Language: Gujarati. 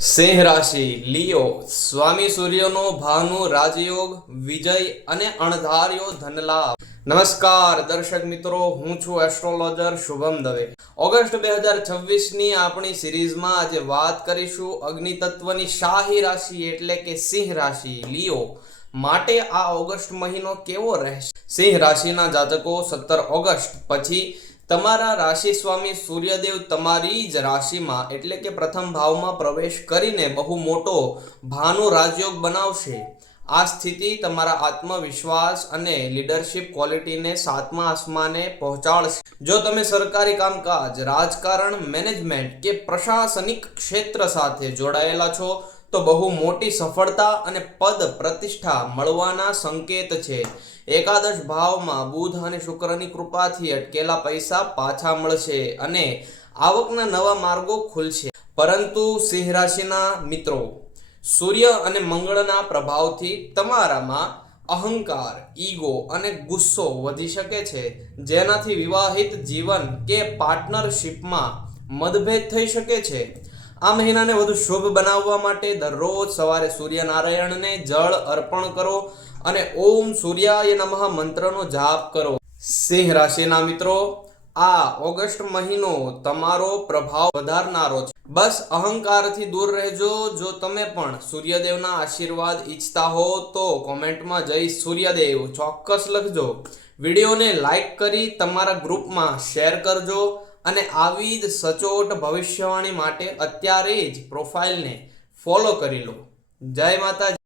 સિંહ રાશિ લિયો સ્વામી સૂર્યનો ભાવનું રાજયોગ વિજય અને અણધાર્યો ધનલાભ. નમસ્કાર દર્શક મિત્રો, હું છું એસ્ટ્રોલોજર શુભમ દવે. ઓગસ્ટ 2026 ની આપણી સિરીઝમાં આજે વાત કરીશું અગ્નિ તત્વની શાહી રાશિ એટલે કે સિંહ રાશિ લિયો માટે આ ઓગસ્ટ મહિનો કેવો રહેશે. સિંહ રાશિના જાતકો 17 ઓગસ્ટ પછી તમારા રાશિ સ્વામી સૂર્યદેવ તમારી જ રાશિમાં એટલે કે પ્રથમ ભાવમાં પ્રવેશ કરીને બહુ મોટો ભાનું રાજયોગ બનાવશે. આ સ્થિતિ તમારા આત્મવિશ્વાસ અને લીડરશિપ ક્વોલિટીને સાતમા આસમાને પહોંચાડશે. જો તમે સરકારી કામકાજ, રાજકારણ, મેનેજમેન્ટ કે પ્રશાસનિક ક્ષેત્ર સાથે જોડાયેલા છો તો બહુ મોટી સફળતા અને પદ પ્રતિષ્ઠા મળવાના સંકેત છે. એકાદશ ભાવમાં બુધ અને શુક્રની કૃપાથી અટકેલા પૈસા પાછા મળશે અને આવકના નવા માર્ગો ખુલશે. પરંતુ સિંહ રાશિના મિત્રો, સૂર્ય અને મંગળના પ્રભાવથી તમારામાં અહંકાર, ઈગો અને ગુસ્સો વધી શકે છે, જેનાથી વિવાહિત જીવન કે પાર્ટનરશિપમાં મતભેદ થઈ શકે છે. આ મહિનાને વધુ શુભ બનાવવા માટે દરરોજ સવારે સૂર્યનારાયણને જળ અર્પણ કરો અને ઓમ સૂર્યાય નમઃ મંત્રનો જાપ કરો. સિંહ રાશિના મિત્રો, આ ઓગસ્ટ મહિનો તમારો પ્રભાવ વધારનારો છે. બસ અહંકારથી દૂર રહેજો. જો તમે પણ સૂર્યદેવના આશીર્વાદ ઈચ્છતા હો તો કોમેન્ટમાં જય સૂર્યદેવ ચોક્કસ લખજો. વિડીયોને લાઈક કરી તમારા ગ્રુપમાં શેર કરજો અને આવી જ સચોટ ભવિષ્યવાણી માટે અત્યારે જ પ્રોફાઇલને ફોલો કરી લો. જય માતાજી.